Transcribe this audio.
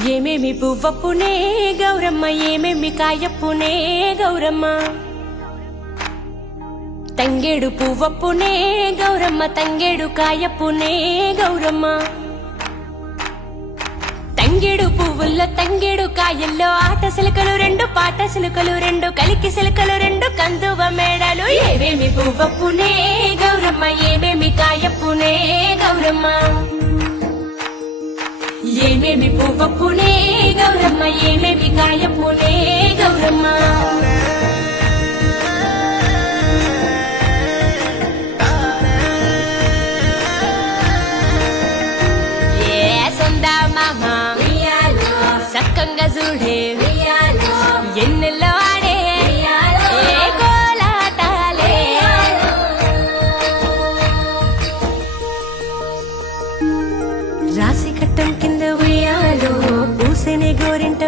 ఏమేమి పువ్వప్పునే గౌరమ్మ, ఏమేమి కాయప్పునే గౌరమ్మ. తంగేడు పువ్వప్పునే గౌరమ్మ, తంగేడు కాయప్పునే గౌరమ్మ. తంగేడు పువ్వుల్లో తంగేడు కాయల్లో ఆట సిలుకలు రెండు, పాట సిలుకలు రెండు, కలికి సిలుకలు రెండు, కందువ మేడలు. ఏమేమి పువ్వప్పునే గౌరమ్మ, ఏమేమి కాయప్పునే గౌరమ్మ. ఏమేమి పువ్వప్పునే గౌరమ్మ, ఏమేమి కాయప్పునే గౌరమ్మ. సక్కంగా చూడే ఎన్నెల్లో ఆడే కోలాటాలే. రాసి కట్టం కింద ఉయ్యాలో పూసనే గోరింట